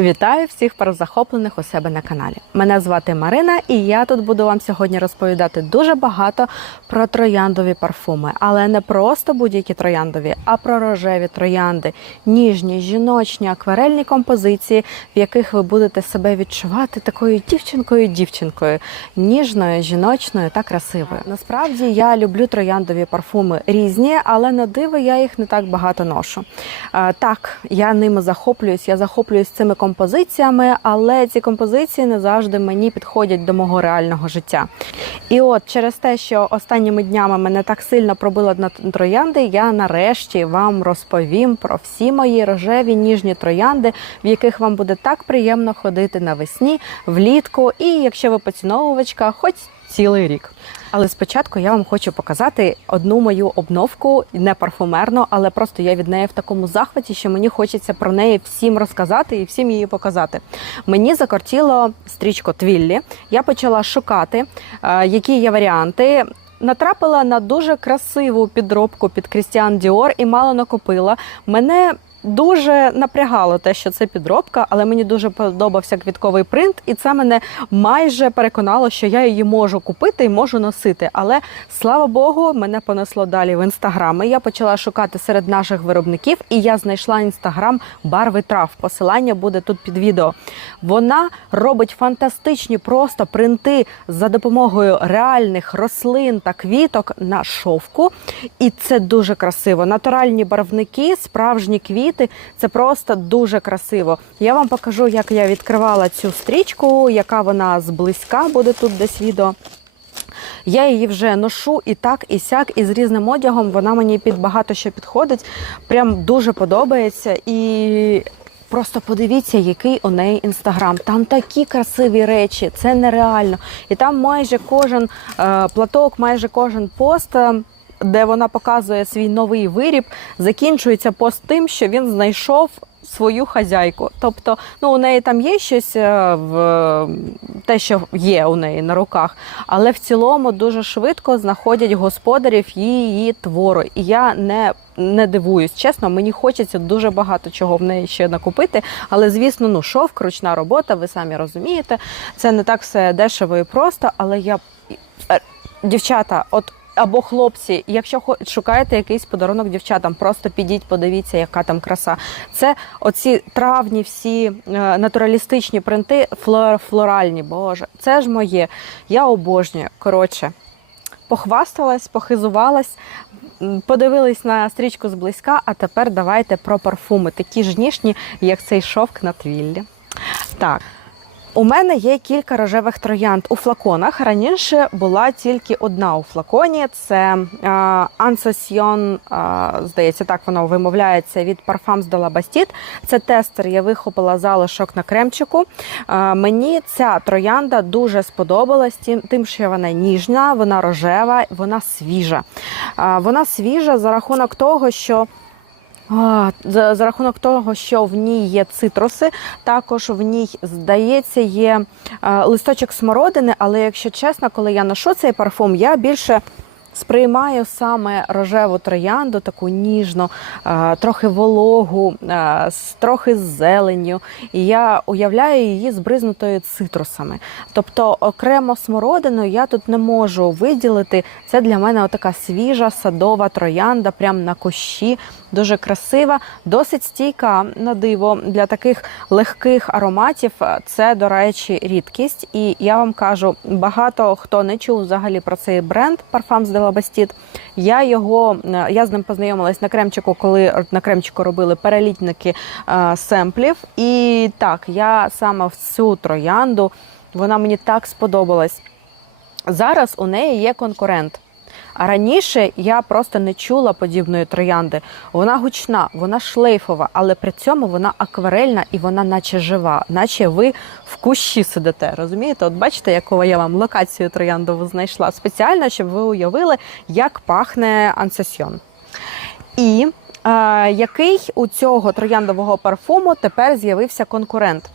Вітаю всіх парозахоплених у себе на каналі. Мене звати Марина, і я тут буду вам сьогодні розповідати дуже багато про трояндові парфуми, але не просто будь-які трояндові, а про рожеві троянди, ніжні, жіночні, акварельні композиції, в яких ви будете себе відчувати такою дівчинкою-дівчинкою, ніжною, жіночною та красивою. Насправді я люблю трояндові парфуми різні, але на диво я їх не так багато ношу. Так, я ними захоплююсь, я захоплююсь цими композиціями, але ці композиції не завжди мені підходять до мого реального життя. І от через те, що останніми днями мене так сильно пробило на троянди, я нарешті вам розповім про всі мої рожеві ніжні троянди, в яких вам буде так приємно ходити навесні, влітку, і якщо ви поціновувачка, хоч цілий рік. Але спочатку я вам хочу показати одну мою обновку, не парфумерну, але просто я від неї в такому захваті, що мені хочеться про неї всім розказати і всім її показати. Мені закортіло стрічку Твіллі. Я почала шукати, е, які є варіанти. Натрапила на дуже красиву підробку під Крістіан Діор і мало накопила. Мене Дуже напрягало те, що це підробка, але мені дуже подобався квітковий принт, і це мене майже переконало, що я її можу купити і можу носити. Але слава Богу, мене понесло далі в інстаграми. Я почала шукати серед наших виробників, і я знайшла інстаграм барви трав. Посилання буде тут під відео. Вона робить фантастичні просто принти за допомогою реальних рослин та квіток на шовку. І це дуже красиво. Натуральні барвники, справжні квіти квіти. Це просто дуже красиво. Я вам покажу, як я відкривала цю стрічку, яка вона зблизька буде тут десь відео. Я її вже ношу і так, і сяк, і з різним одягом. Вона мені під багато що підходить. Прям дуже подобається. І просто подивіться, який у неї інстаграм. Там такі красиві речі, це нереально. І там майже кожен е, платок, майже кожен пост. Де вона показує свій новий виріб, закінчується пост тим, що він знайшов свою хазяйку. Тобто, ну у неї там є щось е, в те, що є у неї на руках, але в цілому дуже швидко знаходять господарів її твору. І я не не дивуюсь, чесно, мені хочеться дуже багато чого в неї ще накупити. Але звісно, ну шовк, ручна робота, ви самі розумієте, це не так все дешево і просто. Але я е, дівчата, от або хлопці, якщо шукаєте якийсь подарунок дівчатам, просто підіть, подивіться, яка там краса. Це оці травні, всі е, натуралістичні принти, флор, флоральні. Боже, це ж моє. Я обожнюю. Коротше, похвасталась, похизувалась. Подивились на стрічку зблизька, а тепер давайте про парфуми, такі ж ніжні, як цей шовк на твіллі. Так. У мене є кілька рожевих троянд у флаконах. Раніше була тільки одна у флаконі. Це Ансосьйон, здається, так воно вимовляється від Parfums de la Bastide. Це тестер. Я вихопила залишок на кремчику. Мені ця троянда дуже сподобалась тим, що вона ніжна, вона рожева, вона свіжа. Вона свіжа за рахунок того, що а, за, за рахунок того, що в ній є цитруси, також в ній, здається, є е, листочок смородини, але якщо чесно, коли я ношу цей парфум, я більше сприймаю саме рожеву троянду, таку ніжну, е, трохи вологу, е, трохи з зеленню. І я уявляю її збризнутою цитрусами. Тобто окремо смородину я тут не можу виділити. Це для мене така свіжа садова троянда, прям на кущі. Дуже красива, досить стійка на диво для таких легких ароматів. Це, до речі, рідкість. І я вам кажу, багато хто не чув взагалі про цей бренд Parfums de Bastide. Я його е, я з ним познайомилась на кремчику, коли на кремчику робили перелітники е, семплів. І так, я саме в цю троянду вона мені так сподобалась. Зараз у неї є конкурент. А раніше я просто не чула подібної троянди. Вона гучна, вона шлейфова, але при цьому вона акварельна і вона наче жива, наче ви в кущі сидите. Розумієте? От бачите, яку я вам локацію трояндову знайшла спеціально, щоб ви уявили, як пахне ансесьйон. І Е, який у цього трояндового парфуму тепер з'явився конкурент?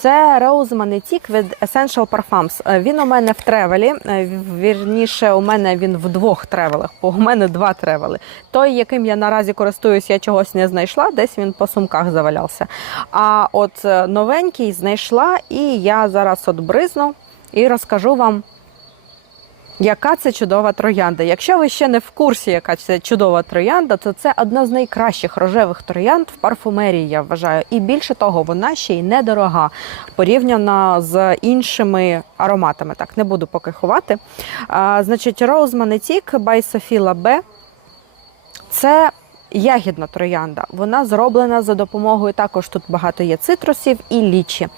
Це Rosemary Magnetic від Essential Parfums. Е, Він у мене в тревелі. е, Вірніше, у мене він в двох тревелах, бо у мене два тревели. Той, яким я наразі користуюсь, я чогось не знайшла, десь він по сумках завалявся. А от е, новенький знайшла, і я зараз от бризну і розкажу вам. Яка це чудова троянда? Якщо ви ще не в курсі, яка це чудова троянда, то це одна з найкращих рожевих троянд в парфумерії, я вважаю. І більше того, вона ще й недорога порівняно з іншими ароматами. Так, не буду поки ховати. А, значить, Rose Magnetic by Sophie Labe. Це ягідна троянда. Вона зроблена за допомогою також тут багато є цитрусів і лічі.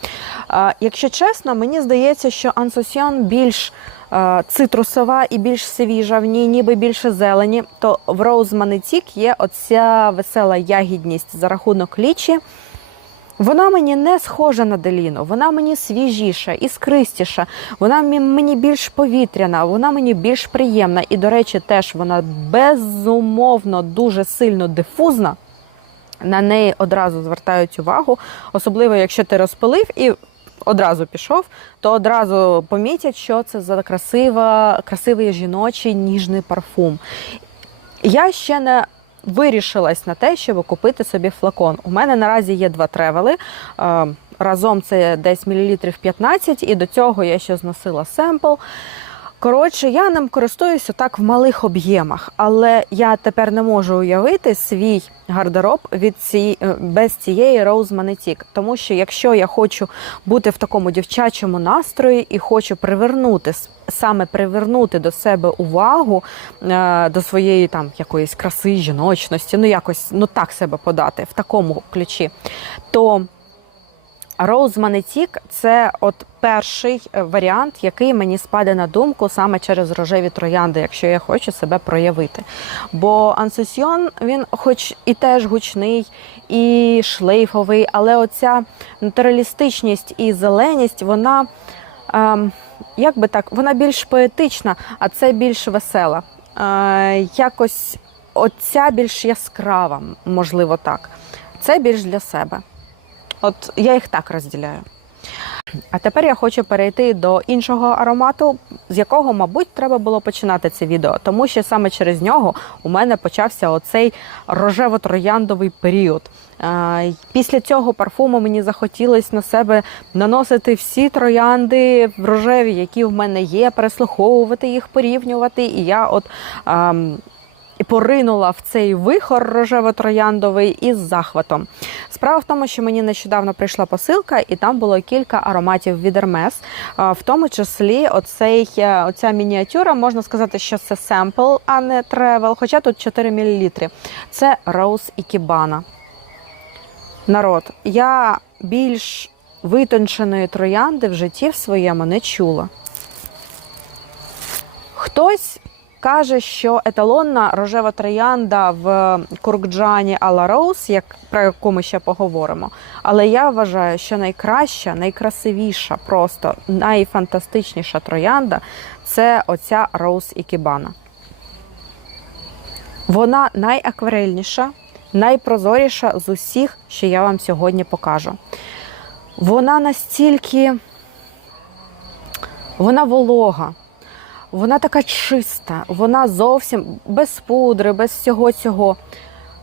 Якщо чесно, мені здається, що ансосіон більш е, цитрусова і більш свіжа, в ній ніби більше зелені, то в Rose Magnetic є оця весела ягідність за рахунок лічі. Вона мені не схожа на Деліну, вона мені свіжіша, іскристіша, вона мені більш повітряна, вона мені більш приємна. І, до речі, теж вона безумовно дуже сильно дифузна. На неї одразу звертають увагу, особливо якщо ти розпилив і одразу пішов, то одразу помітять, що це за красива, красивий жіночий ніжний парфум. Я ще не вирішилась на те, щоб купити собі флакон. У мене наразі є два тревели. Е, Разом це десь мілілітрів 15, і до цього я ще зносила семпл. Коротше, я ним користуюся так в малих об'ємах, але я тепер не можу уявити свій гардероб від цієї, е, без цієї Rose Magnetic. Тому що якщо я хочу бути в такому дівчачому настрої і хочу привернути саме привернути до себе увагу е, до своєї там якоїсь краси, жіночності, ну якось ну так себе подати в такому ключі, то Magnetic – це от перший е, варіант, який мені спаде на думку саме через рожеві троянди, якщо я хочу себе проявити. Бо ансесьйон, він хоч і теж гучний, і шлейфовий, але оця натуралістичність і зеленість, вона. Ем, як би так, вона більш поетична, а це більш весела. Е, якось оця більш яскрава, можливо, так. Це більш для себе. От я їх так розділяю. А тепер я хочу перейти до іншого аромату, з якого, мабуть, треба було починати це відео, тому що саме через нього у мене почався оцей рожево-трояндовий період. Після цього парфуму мені захотілося на себе наносити всі троянди рожеві, які в мене є, переслуховувати їх, порівнювати. І я от і поринула в цей вихор рожево-трояндовий із захватом. Справа в тому, що мені нещодавно прийшла посилка, і там було кілька ароматів від Hermes, в тому числі оцей, е, оця мініатюра, можна сказати, що це семпл, а не тревел, хоча тут 4 мл. Це Rose і Кібана. Народ, я більш витонченої троянди в житті в своєму не чула. Хтось каже, що еталонна рожева троянда в Куркджані Алла Роуз, як про яку ми ще поговоримо. Але я вважаю, що найкраща, найкрасивіша, просто найфантастичніша троянда це оця Роуз і Кібана. Вона найакварельніша, найпрозоріша з усіх, що я вам сьогодні покажу. Вона настільки вона волога, вона така чиста, вона зовсім без пудри, без всього цього.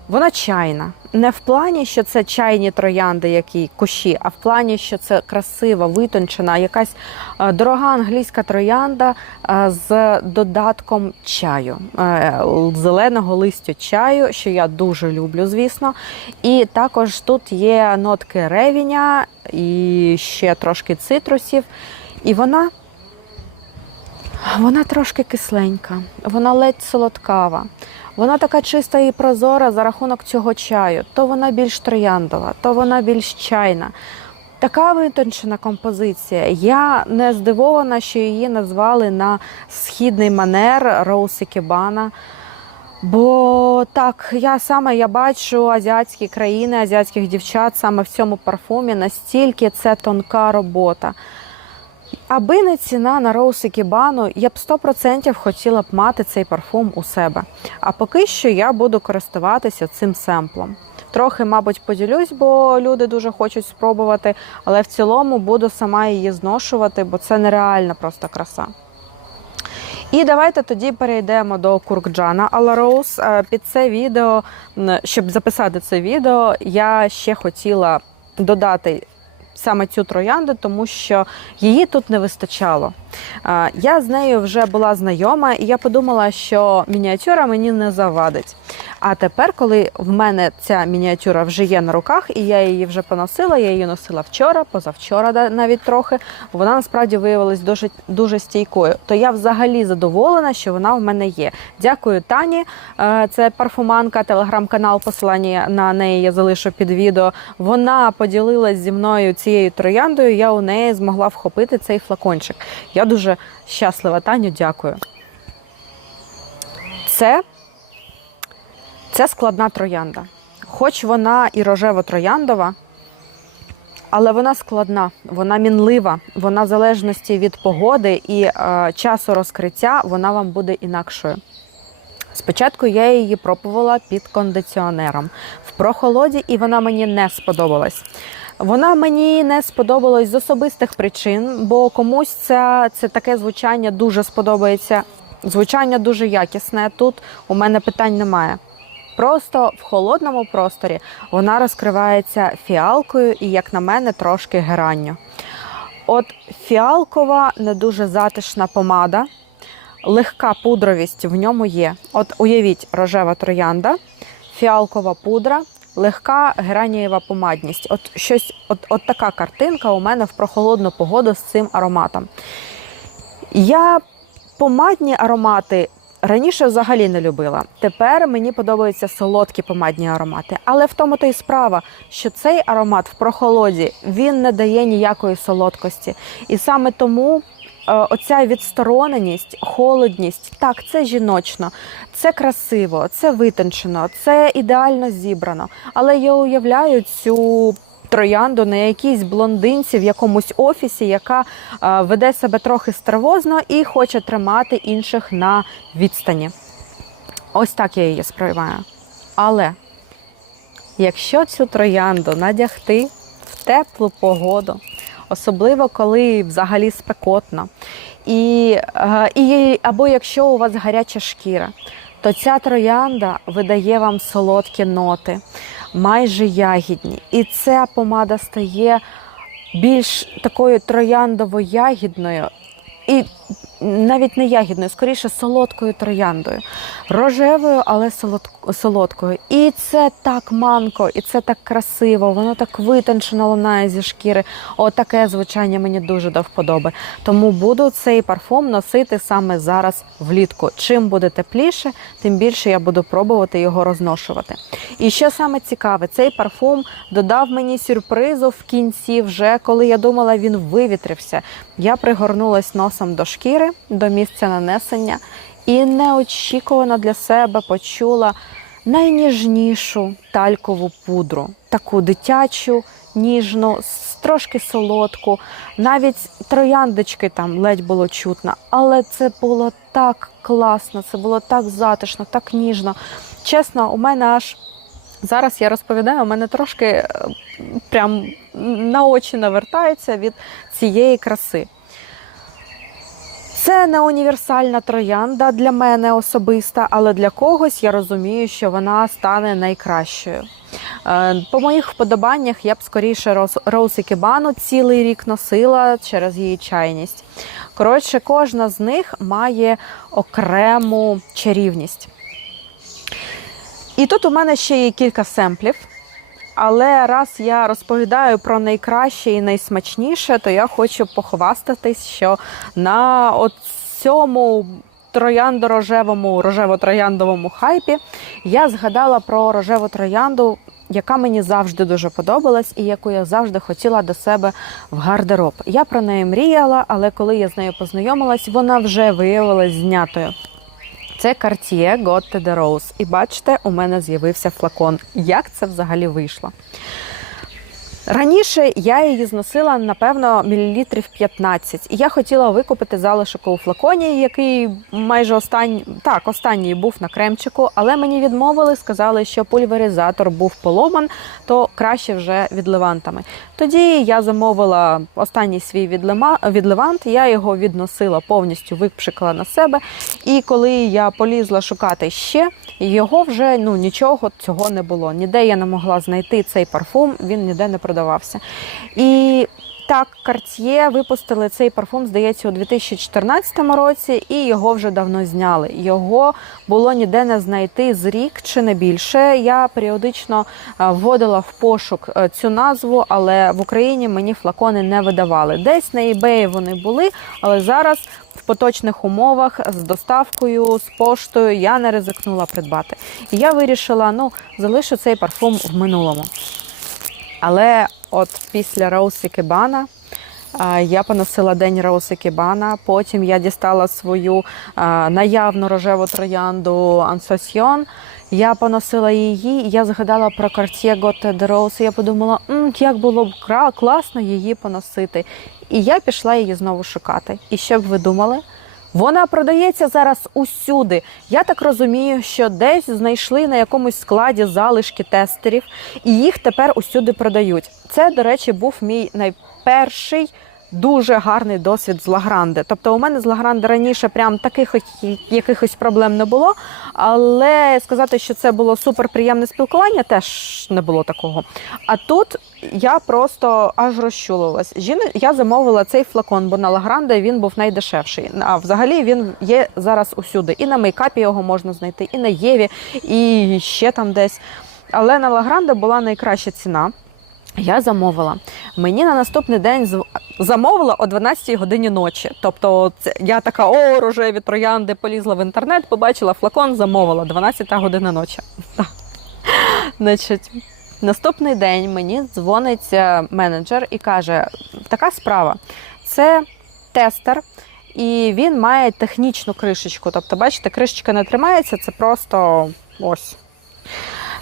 Вона чайна. Не в плані, що це чайні троянди, які кущі, а в плані, що це красива, витончена, якась е, дорога англійська троянда е, з додатком чаю, е, зеленого листю чаю, що я дуже люблю, звісно. І також тут є нотки ревіня і ще трошки цитрусів. І вона вона трошки кисленька, вона ледь солодкава. Вона така чиста і прозора за рахунок цього чаю. То вона більш трояндова, то вона більш чайна. Така витончена композиція. Я не здивована, що її назвали на східний манер Роуз Кібана. Бо так, я саме я бачу азіатські країни, азіатських дівчат саме в цьому парфумі. Настільки це тонка робота. Аби не ціна на Роуз Кібану, я б 100% хотіла б мати цей парфум у себе. А поки що я буду користуватися цим семплом. Трохи, мабуть, поділюсь, бо люди дуже хочуть спробувати, але в цілому буду сама її зношувати, бо це нереальна просто краса. І давайте тоді перейдемо до Куркджана Алла Роуз. Е, Під це відео, щоб записати це відео, я ще хотіла додати саме цю троянду, тому що її тут не вистачало. Я з нею вже була знайома, і я подумала, що мініатюра мені не завадить. А тепер, коли в мене ця мініатюра вже є на руках, і я її вже поносила, я її носила вчора, позавчора навіть трохи, вона насправді виявилась дуже, дуже стійкою. То я взагалі задоволена, що вона в мене є. Дякую Тані. Е, Це парфуманка, телеграм-канал. Посилання на неї я залишу під відео. Вона поділилась зі мною цією трояндою. Я у неї змогла вхопити цей флакончик. Я дуже щаслива, Таню, дякую. Це це складна троянда. Хоч вона і рожево-трояндова, але вона складна, вона мінлива, вона в залежності від погоди і е, часу розкриття вона вам буде інакшою. Спочатку я її пробувала під кондиціонером в прохолоді, і вона мені не сподобалась. Вона мені не сподобалась з особистих причин, бо комусь це, це таке звучання дуже сподобається. Звучання дуже якісне. Тут у мене питань немає. Просто в холодному просторі вона розкривається фіалкою і, як на мене, трошки геранню. От фіалкова не дуже затишна помада, легка пудровість в ньому є. От уявіть, рожева троянда, фіалкова пудра, легка геранієва помадність. От щось, от, от така картинка у мене в прохолодну погоду з цим ароматом. Я помадні аромати раніше взагалі не любила. Тепер мені подобаються солодкі помадні аромати. Але в тому то й справа, що цей аромат в прохолоді він не дає ніякої солодкості. І саме тому. Е, Оця відстороненість, холодність, так, це жіночно, це красиво, це витончено, це ідеально зібрано. Але я уявляю цю троянду на якійсь блондинці в якомусь офісі, яка е, веде себе трохи стервозно і хоче тримати інших на відстані. Ось так я її сприймаю. Але якщо цю троянду надягти в теплу погоду, особливо коли взагалі спекотно, і, е, і або якщо у вас гаряча шкіра, то ця троянда видає вам солодкі ноти, майже ягідні. І ця помада стає більш такою трояндово-ягідною. І навіть не ягідною, скоріше солодкою трояндою, рожевою, але солодкою. І це так манко, і це так красиво, воно так витончено лунає зі шкіри. Отаке звучання мені дуже до вподоби. Тому буду цей парфум носити саме зараз влітку. Чим буде тепліше, тим більше я буду пробувати його розношувати. І що саме цікаве, цей парфум додав мені сюрпризу в кінці, вже коли я думала, він вивітрився. Я пригорнулась носом до шкіри, до місця нанесення, і неочікувано для себе почула найніжнішу талькову пудру, таку дитячу, ніжну, трошки солодку. Навіть трояндочки там ледь було чутно, але це було так класно, це було так затишно, так ніжно. Чесно, у мене аж. Зараз я розповідаю, у мене трошки е, прям на очі навертається від цієї краси. Це не універсальна троянда для мене особиста, але для когось я розумію, що вона стане найкращою. Е, По моїх вподобаннях я б скоріше Роуз Ікебану цілий рік носила через її чайність. Коротше, кожна з них має окрему чарівність. І тут у мене ще є кілька семплів. Але раз я розповідаю про найкраще і найсмачніше, то я хочу похвастатись, що на от цьому трояндо-рожевому, рожево-трояндовому хайпі я згадала про рожеву троянду, яка мені завжди дуже подобалась і яку я завжди хотіла до себе в гардероб. Я про неї мріяла, але коли я з нею познайомилась, вона вже виявилась знятою. Це Cartier Gotte de Rose. І бачите, у мене з'явився флакон. Як це взагалі вийшло? Раніше я її зносила, напевно, мілілітрів 15. І я хотіла викупити залишок у флаконі, який майже останній, так, останній був на кремчику, але мені відмовили, сказали, що пульверизатор був поломан, то краще вже відливантами. Тоді я замовила останній свій відлима- відливант, я його відносила повністю, випшикала на себе. І коли я полізла шукати ще, його вже ну нічого цього не було. Ніде я не могла знайти цей парфум, він ніде не продавався. І так, Cartier випустили цей парфум, здається, у 2014 році, і його вже давно зняли. Його було ніде не знайти з рік чи не більше. Я періодично е, вводила в пошук е, цю назву, але в Україні мені флакони не видавали. Десь на eBay вони були, але зараз в поточних умовах з доставкою, з поштою я не ризикнула придбати. І я вирішила, ну, залишу цей парфум в минулому. Але от після Роуси Кебана я поносила день Роуси Кебана, потім я дістала свою наявну рожеву троянду Ансосьйон. Я поносила її, я згадала про Cartier Gaultier de Rose. і Я подумала, М, як було б класно її поносити. І я пішла її знову шукати. І що б ви думали? Вона продається зараз усюди. Я так розумію, що десь знайшли на якомусь складі залишки тестерів, і їх тепер усюди продають. Це, до речі, був мій найперший. Дуже гарний досвід з Лагранде. Тобто у мене з Лагранде раніше прям таких якихось проблем не було. Але сказати, що це було суперприємне спілкування, теж не було такого. А тут я просто аж розчулилась. Жіно, я замовила цей флакон, бо на Лагранде він був найдешевший. А взагалі він є зараз усюди. І на мейкапі його можна знайти, і на Єві, і ще там десь. Але на Лагранде була найкраща ціна. Я замовила. Мені на наступний день замовила о 12 годині ночі. Тобто, це я така о, рожеві троянди, полізла в інтернет, побачила флакон, замовила 12 година ночі. Значить, наступний день мені дзвонить е, менеджер і каже: така справа. Це тестер, і він має технічну кришечку. Тобто, бачите, кришечка не тримається, це просто ось.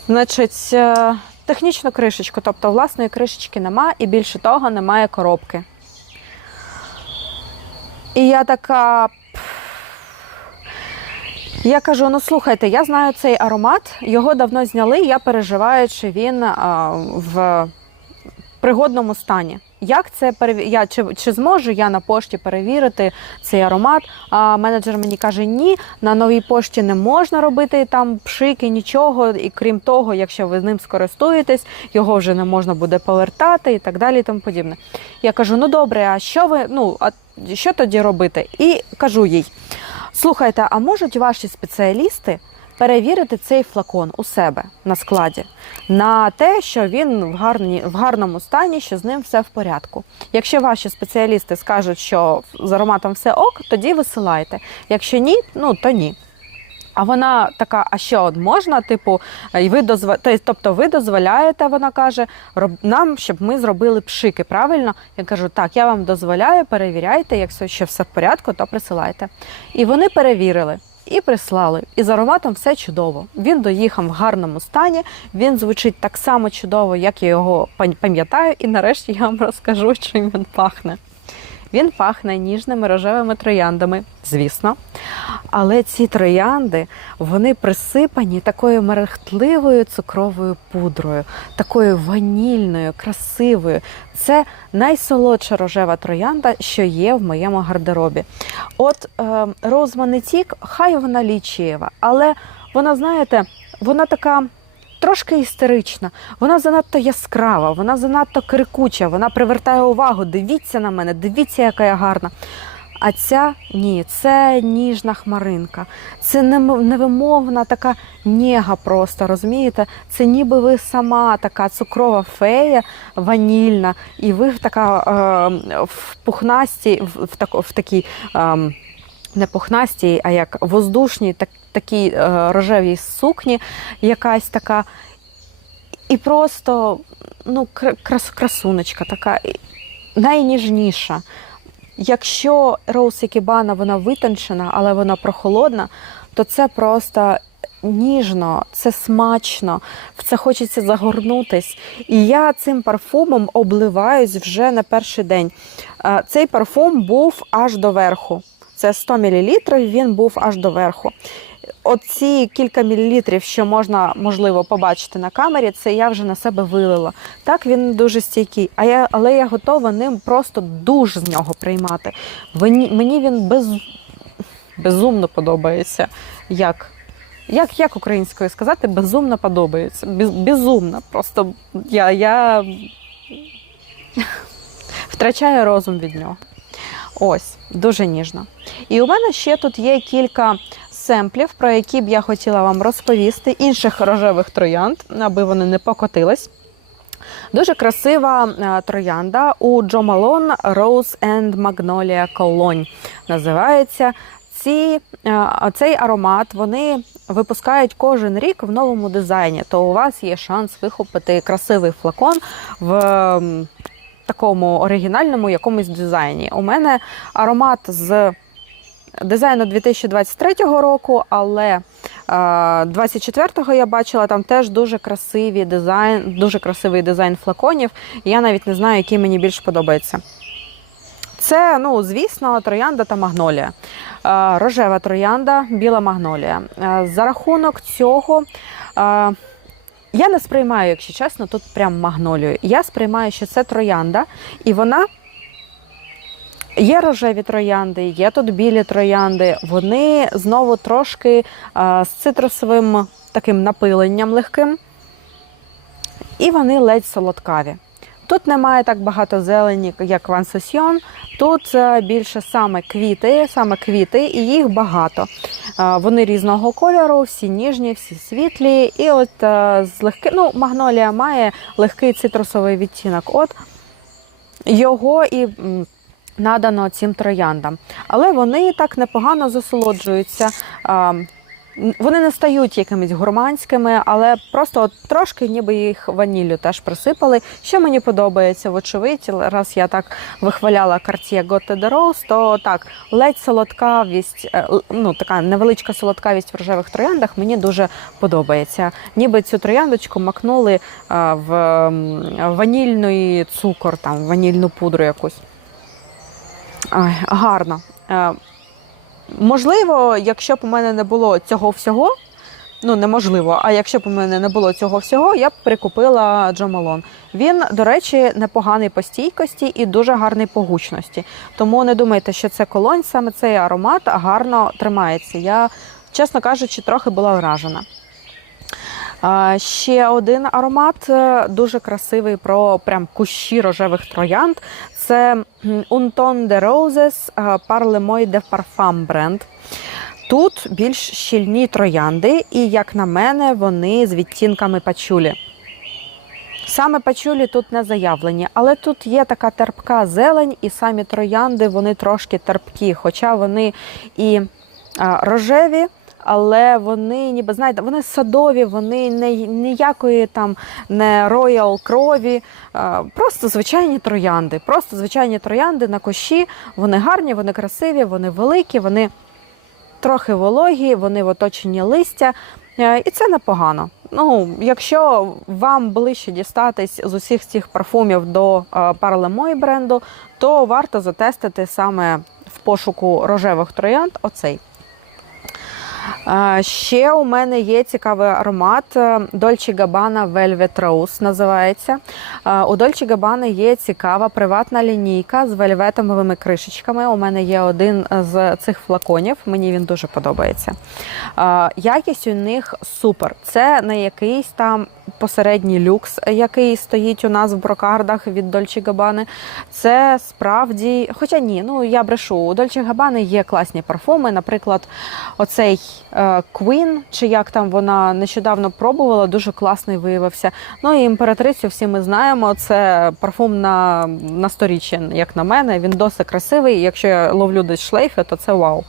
Значить, е, технічну кришечку, тобто власної кришечки нема, і більше того, немає коробки. І я така. Я кажу: ну слухайте, я знаю цей аромат, його давно зняли. Я переживаю, чи він а, в пригодному стані. Як це перев... я, чи, чи зможу я на пошті перевірити цей аромат? А менеджер мені каже: ні, на новій пошті не можна робити там пшики, нічого. І крім того, якщо ви з ним скористуєтесь, його вже не можна буде повертати і так далі. І тому подібне. Я кажу: ну добре, а що ви ну а що тоді робити? І кажу їй: слухайте, а можуть ваші спеціалісти перевірити цей флакон у себе на складі на те, що він в, гарні, в гарному стані, що з ним все в порядку. Якщо ваші спеціалісти скажуть, що з ароматом все ок, тоді висилайте. Якщо ні, ну то ні. А вона така: а що от можна? Типу, і ви дозва... тобто ви дозволяєте, вона каже, роб... нам, щоб ми зробили пшики. Правильно? Я кажу, так, я вам дозволяю, перевіряйте, якщо ще все в порядку, то присилайте. І вони перевірили. І прислали. І з ароматом все чудово. Він доїхав в гарному стані. Він звучить так само чудово, як я його пам- пам'ятаю. І нарешті я вам розкажу, чим він пахне. Він пахне ніжними рожевими трояндами, звісно. Але ці троянди вони присипані такою мерехтливою цукровою пудрою, такою ванільною, красивою. Це найсолодша рожева троянда, що є в моєму гардеробі. От е, Роуз Манетік, хай вона лічієва, але вона, знаєте, вона така. Трошки істерична, вона занадто яскрава, вона занадто крикуча, вона привертає увагу. Дивіться на мене, дивіться, яка я гарна. А ця ні, це ніжна хмаринка, це невимовна така нега просто, розумієте? Це ніби ви сама така цукрова фея, ванільна, і ви така е, в пухнастій, в, в, в такій. Е, не пухнастій, а як воздушній, так, такій е, рожевій сукні, якась така. І просто ну, крас, красунечка така найніжніша. Якщо Роуз Ікібана вона витончена, але вона прохолодна, то це просто ніжно, це смачно, в це хочеться загорнутись. І я цим парфумом обливаюсь вже на перший день. Е, Цей парфум був аж до верху. Це 100 мл, він був аж до верху. Оці кілька мілілітрів, що можна можливо побачити на камері, це я вже на себе вилила. Так він дуже стійкий, а я, але я готова ним просто дуже з нього приймати. Мені він без, безумно подобається. Як? Як, як українською сказати, безумно подобається. Без, безумно. Просто я, я втрачаю розум від нього. Ось, дуже ніжно. І у мене ще тут є кілька семплів, про які б я хотіла вам розповісти, інших рожевих троянд, аби вони не покотились. Дуже красива е, троянда у Джо Малон Rose and Magnolia Cologne називається. Ці, е, цей аромат вони випускають кожен рік в новому дизайні, то у вас є шанс вихопити красивий флакон в такому оригінальному якомусь дизайні. У мене аромат з дизайну 2023 року, але е, 24-го я бачила там теж дуже красиві дизайн, дуже красивий дизайн флаконів. Я навіть не знаю, який мені більш подобається. Це, ну, звісно, троянда та магнолія. Е, Рожева троянда, біла магнолія. Е, За рахунок цього. Я не сприймаю, якщо чесно, тут прям магнолію. Я сприймаю, що це троянда, і вона Є рожеві троянди, є тут білі троянди. Вони знову трошки з цитрусовим таким напиленням легким. І вони ледь солодкаві. Тут немає так багато зелені, як Ван Сосьйон. Тут е, більше саме квіти, саме квіти, і їх багато. Е, Вони різного кольору, всі ніжні, всі світлі. І от е, з легки... ну, магнолія має легкий цитрусовий відтінок. От його і надано цим трояндам. Але вони так непогано засолоджуються. Вони не стають якимись гурманськими, але просто от трошки ніби їх ваніллю теж присипали. Що мені подобається, вочевидь, раз я так вихваляла Cartier Gotte de Rose, то так, ледь солодкавість, е, ну така невеличка солодкавість в рожевих трояндах мені дуже подобається. Ніби цю трояндочку макнули е, в ванільний цукор, там, ванільну пудру якусь. Ой, гарно. Можливо, якщо б у мене не було цього всього, ну неможливо, а якщо б у мене не було цього всього, я б прикупила Джо Малон. Він, до речі, непоганий по стійкості і дуже гарний по гучності. Тому не думайте, що це колонь, саме цей аромат гарно тримається. Я, чесно кажучи, трохи була вражена. Ще один аромат е, дуже красивий про прям кущі рожевих троянд. Це Unton de Roses е, Parlemoy de Parfum бренд. Тут більш щільні троянди, і, як на мене, вони з відтінками пачулі. Саме пачулі тут не заявлені, але тут є така терпка зелень, і самі троянди вони трошки терпкі, хоча вони і рожеві, але вони, ніби знаєте, вони садові, вони не ніякої там не роял крові, просто звичайні троянди. Просто звичайні троянди на кущі. Вони гарні, вони красиві, вони великі, вони трохи вологі, вони в оточенні листя. Е, І це непогано. Ну, якщо вам ближче дістатись з усіх цих парфумів до Parlemoy бренду, то варто затестити саме в пошуку рожевих троянд оцей. Ще у мене є цікавий аромат е, Dolce Gabbana Velvet Rose називається. У Dolce Gabbana є цікава приватна лінійка з вельветовими кришечками. У мене є один з цих флаконів, мені він дуже подобається. Якість у них супер. Це не якийсь там посередній люкс, який стоїть у нас в брокардах від Dolce Gabbana. Це справді, хоча ні, ну я брешу. У Dolce Gabbana є класні парфуми. Наприклад, оцей Queen, чи як там вона нещодавно пробувала, дуже класний виявився. Ну і імператрицю всі ми знаємо. Це парфум на, на сторіччя, як на мене. Він досить красивий. Якщо я ловлю десь шлейфи, то це вау.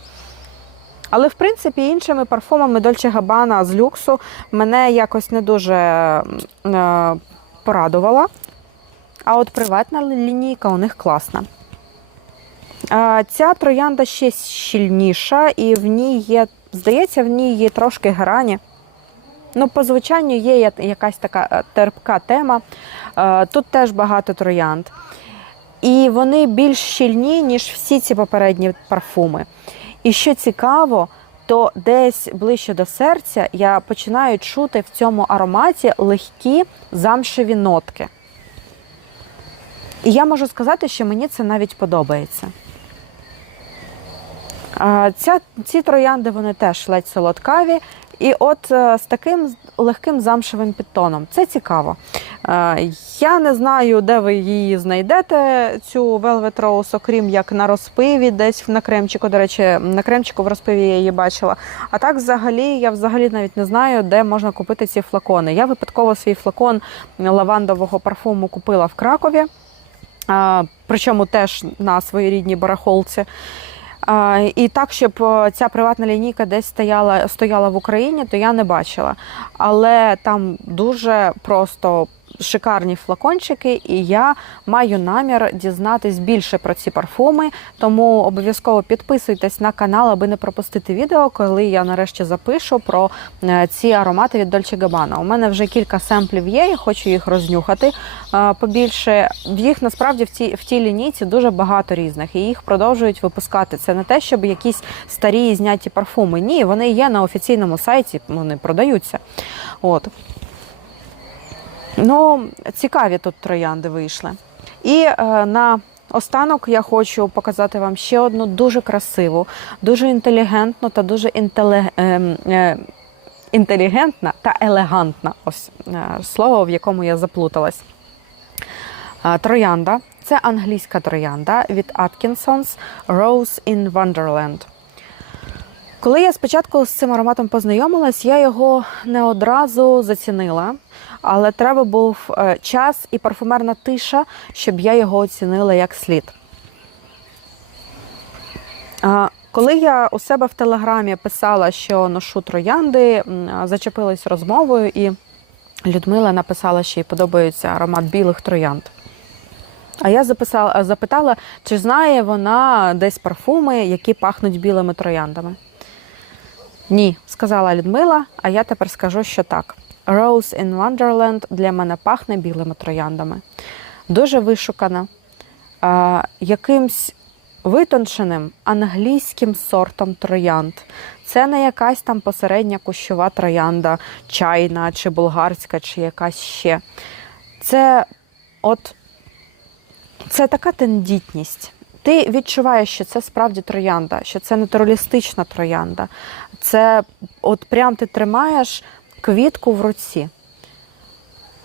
Але в принципі іншими парфумами Dolce Gabbana з люксу мене якось не дуже е, порадувала. А от приватна лінійка у них класна. Е, Ця троянда ще щільніша, і в ній є, здається, в ній є трошки грані. Ну, по звучанню є якась така е, терпка тема. Е, Тут теж багато троянд. І вони більш щільні, ніж всі ці попередні парфуми. І що цікаво, то десь ближче до серця я починаю чути в цьому ароматі легкі замшеві нотки. І я можу сказати, що мені це навіть подобається. Ця, ці троянди вони теж ледь солодкаві. І от е, з таким легким замшевим підтоном. Це цікаво. Е, Я не знаю, де ви її знайдете, цю Velvet Rose, окрім як на розпиві, десь на кремчику. До речі, на кремчику в розпиві я її бачила. А так, взагалі, я взагалі навіть не знаю, де можна купити ці флакони. Я випадково свій флакон лавандового парфуму купила в Кракові. Причому теж на своєрідній барахолці. І так, щоб е, ця приватна лінійка десь стояла, стояла в Україні, то я не бачила. Але там дуже просто шикарні флакончики, і я маю намір дізнатись більше про ці парфуми. Тому обов'язково підписуйтесь на канал, аби не пропустити відео, коли я нарешті запишу про е, ці аромати від Dolce Gabbana. У мене вже кілька семплів є, я хочу їх рознюхати е, побільше. Їх насправді в цій в тій лінійці дуже багато різних, і їх продовжують випускати. Це не те, щоб якісь старі зняті парфуми. Ні, вони є на офіційному сайті, вони продаються. От. Ну, цікаві тут троянди вийшли. І е, на останок я хочу показати вам ще одну дуже красиву, дуже інтелігентну та дуже інтеле... ем, е, інтелігентна та елегантна. Ось е, слово, в якому я заплуталась. Троянда. Це англійська троянда від Atkinson's Rose in Wonderland. Коли я спочатку з цим ароматом познайомилась, я його не одразу зацінила, але треба був е, час і парфумерна тиша, щоб я його оцінила як слід. Коли я у себе в телеграмі писала, що ношу троянди, зачепилась розмовою, і Людмила написала, що їй подобається аромат білих троянд. А я записала, запитала, чи знає вона десь парфуми, які пахнуть білими трояндами. Ні, сказала Людмила, а я тепер скажу, що так. Rose in Wonderland для мене пахне білими трояндами. Дуже вишукана, а, якимсь витонченим англійським сортом троянд. Це не якась там посередня кущова троянда, чайна чи болгарська, чи якась ще. Це от це така тендітність. Ти відчуваєш, що це справді троянда, що це натуралістична троянда. Це от прям ти тримаєш квітку в руці.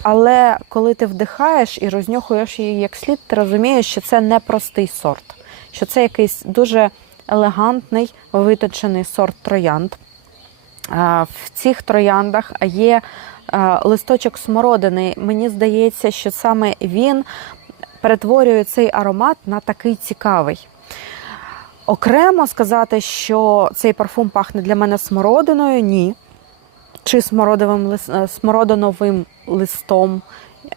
Але коли ти вдихаєш і рознюхуєш її як слід, ти розумієш, що це не простий сорт, що це якийсь дуже елегантний, виточений сорт троянд. В цих трояндах є листочок смородини. Мені здається, що саме він перетворює цей аромат на такий цікавий. Окремо сказати, що цей парфум пахне для мене смородиною, ні. Чи смородовим, е, смородиновим листом.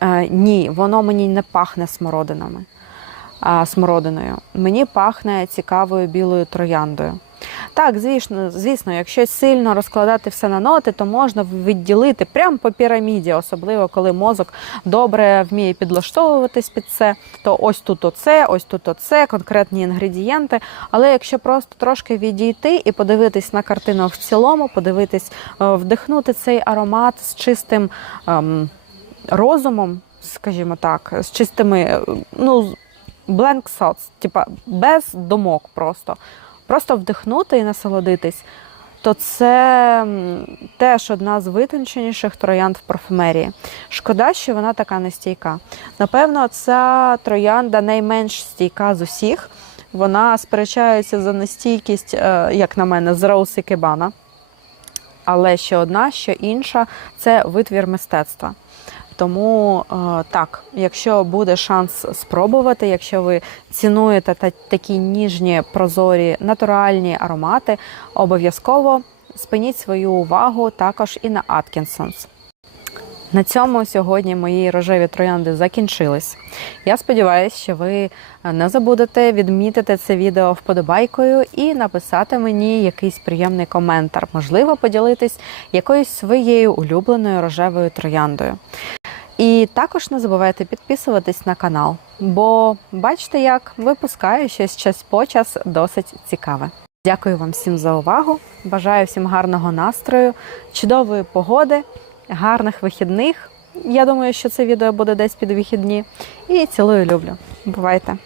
Е, Ні, воно мені не пахне смородинами, смородиною. Мені пахне цікавою білою трояндою. Так, звісно, звісно, якщо сильно розкладати все на ноти, то можна відділити прямо по піраміді, особливо коли мозок добре вміє підлаштовуватись під це, то ось тут оце, ось тут оце, конкретні інгредієнти. Але якщо просто трошки відійти і подивитись на картину в цілому, подивитись, е, вдихнути цей аромат з чистим ем, розумом, скажімо так, з чистими, е, ну, blank thoughts, типа без думок просто. Просто вдихнути і насолодитись, то це теж одна з витонченіших троянд в парфумерії. Шкода, що вона така нестійка. Напевно, ця троянда найменш стійка з усіх. Вона сперечається за нестійкість, е, як на мене, з Роуз і Кебана. Але ще одна, що інша це витвір мистецтва. Тому е, так, якщо буде шанс спробувати, якщо ви цінуєте та- такі ніжні, прозорі, натуральні аромати, обов'язково спиніть свою увагу також і на Аткінсонс. На цьому сьогодні мої рожеві троянди закінчились. Я сподіваюся, що ви не забудете відмітити це відео вподобайкою і написати мені якийсь приємний коментар, можливо, поділитись якоюсь своєю улюбленою рожевою трояндою. І також не забувайте підписуватись на канал, бо бачите, як випускаю щось час по час досить цікаве. Дякую вам всім за увагу. Бажаю всім гарного настрою, чудової погоди, гарних вихідних. Я думаю, що це відео буде десь під вихідні. І цілую люблю. Бувайте!